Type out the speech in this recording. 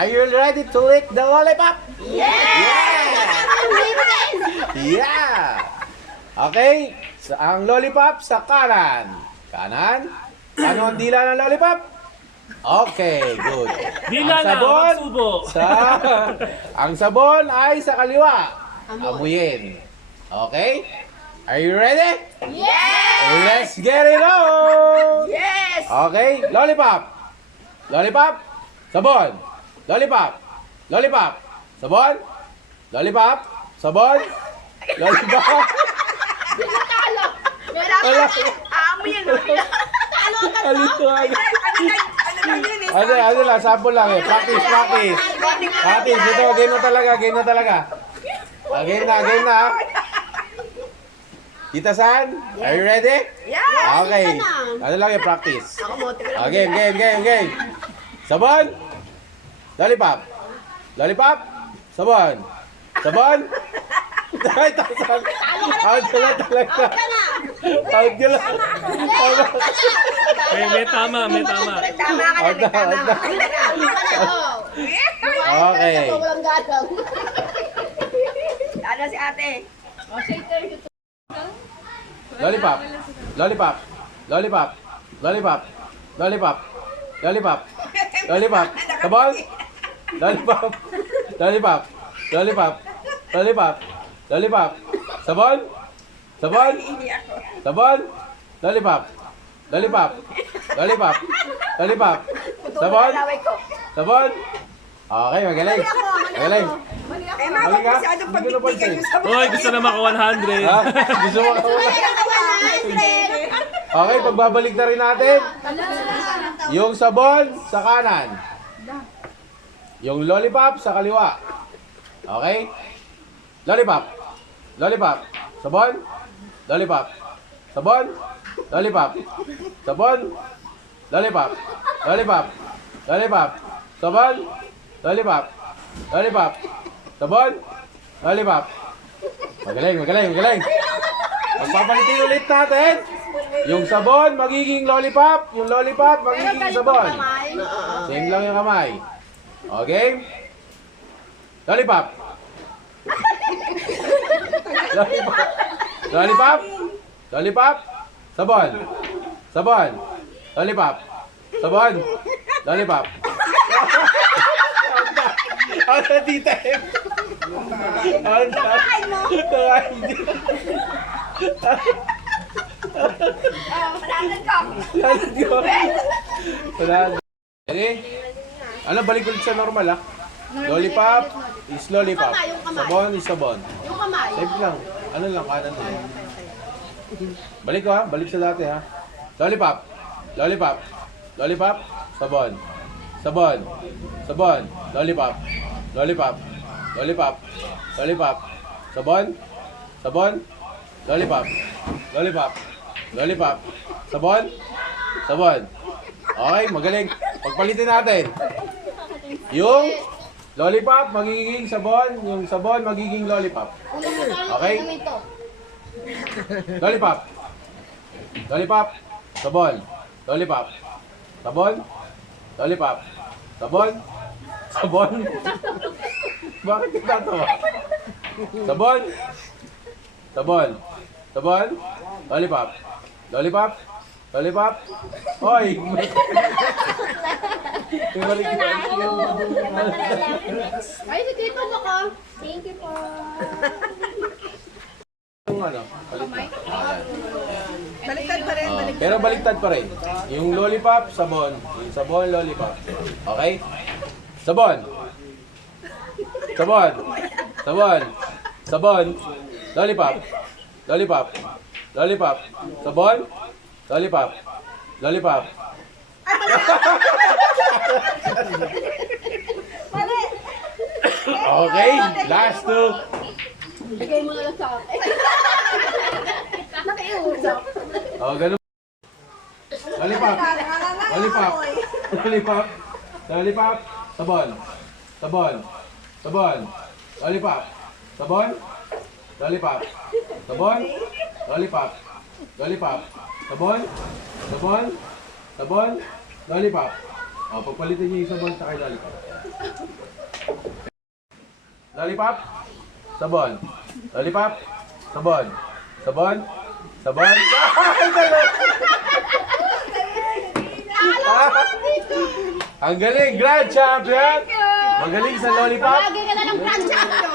Are you ready to lick the lollipop? Yeah! Yeah! Okay, ang lollipop sa kanan. Kanan? Ano ang dila ng lollipop? Okay, good. Dila Ang na, sabon magsubo. ang sabon ay sa kaliwa. Amuyin. Okay? Are you ready? Yes! Let's get it on! Yes! Okay, lollipop. Lollipop. Sabon. Lollipop. Lollipop. Sabon. Lollipop. Sabon. Lollipop. Talo! Wala. Amo yan, no? Talo ka to? Alito agad. Ano lang yun eh? Ano lang, sample lang eh. Practice, practice. Practice, ito, game na talaga, game na talaga. Game na, game na. Tita San, are you ready? Yes! Okay. Ano lang yung practice? Ako mo, tignan mo. Game. Sabon. Lollipop. Lollipop. Sabon. Sabon. Ay, tasan. Out ka lang talaga. Out ka lang. May tama, may tama. Tama ka na, may tama. Okay. Walang gatang. Ano si ate? Lollipop. Lollipop. Lollipop. Lollipop. Lollipop. Lollipop. Lollipop. Sabon. Lollipop. Lollipop. Lollipop. Lollipop. Lollipop. Sabon. Sabon. Sabon. Lollipop. Lollipop. Lollipop. Lollipop. Sabon. Sabon. Okay, magaling. Magaling. Eh, mga Magaling ka? masyadong Hindi ko pagbibigyan napansin. yung sabon. Hoy, gusto na maka 100. Ha? Gusto mo ka? Okay, pagbabalik na rin natin. Yung sabon sa kanan. Yung lollipop sa kaliwa. Okay? Lollipop. Lollipop. Sabon. Lollipop. Sabon. Lollipop. Sabon. Lollipop. Lollipop. Lollipop. Sabon. Lollipop. Lollipop. Sabon. Lollipop. Magaling, magaling, magaling. Magpapalitin ulit natin. Yung sabon, magiging lollipop. Yung lollipop, magiging sabon. Same lang yung kamay. Okay? Lollipop. Lollipop. Lollipop. Lollipop. Sabon. Sabon. Lollipop. Sabon. Lollipop. Ang na tita M. Ang na. Malaman ko. Ready? Ano, balik ulit sa normal ah. Lollipop is lollipop. Sabon is sabon. Yung kamay. Safe lang. Ano lang, kanan din. Balik ko ha, balik sa dati ha. Lollipop. Lollipop. Lollipop. Sabon. Sabon. Sabon. Lollipop. Lollipop. Lollipop. Lollipop. Sabon. Sabon. Lollipop. Lollipop. Lollipop. Sabon. Sabon. Okay, magaling. Pagpalitin natin. Yung lollipop magiging sabon, yung sabon magiging lollipop. Okay? Lollipop. Lollipop. Sabon. Lollipop. Sabon. Lollipop. Sabon. Sabon. Bakit ka tatawa? Sabon. Sabon. Sabon. Lollipop. Lollipop. Lollipop. Hoy! Ay, dito mo ko. Thank you po. Yung ano, baliktad. Ayan. Baliktad pa rin, baliktad. Pero baliktad pa rin. Yung lollipop, sabon. Yung sabon, lollipop. Okay? Sabon. Sabon. Sabon. Sabon. Lollipop. Lollipop. Lollipop. Sabon. Lollipop. Lollipop. Okay, last two. Bigay mo na lang sa akin. Nakiusap. Oh, ganun. Lollipop. Lollipop. Lollipop. Lollipop. Sabon. Sabon. Sabon. Lollipop. Sabon. Lollipop. Sabon. Lollipop. Lollipop. Sabon. Sabon. Sabon. Lollipop. O, pagpalitan niyo yung sabon sa kay lollipop. Lollipop, sabon. Lollipop, sabon. Sabon, sabon. Ang galing, grand champion! Magaling sa lollipop. Lagi ka na ng grand champion.